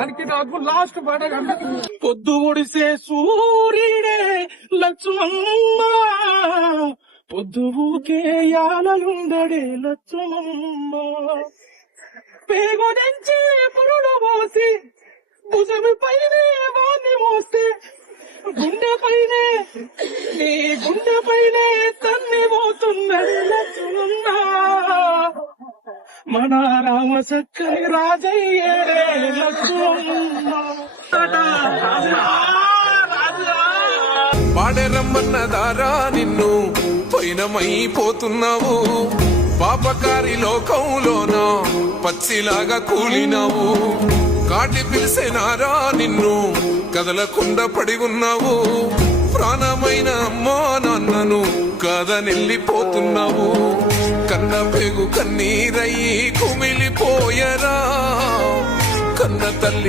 దానికి నాకు లాస్ట్ పాట పొద్దు ఒడిసే సూర్యుడే లక్ష్మమ్మ పొద్దుకే యాలలుండడే లక్ష్మమ్మ పేగు తెంచి పురుడు పోసి భుజమి పైనే వాణ్ణి మోస్తే గుండె పైనే నీ గుండె పైనే తన్ని పోతున్నది లక్ష్మమ్మ మన రామ సక్కని రాజయ్యే లక్ష్మమ్మ పాడే రమ్మన్నదారా నిన్ను పోయినమైపోతున్నావు పాపకారి లోకంలోన పచ్చిలాగా కూలినావు కాటి పిలిసేనారా నిన్ను కదలకుండా పడి ఉన్నావు ప్రాణమైన అమ్మా నాన్నను కాదనెళ్ళిపోతున్నావు కన్న పేగు కన్నీరయ్యి కుమిలిపోయరా కన్న తల్లి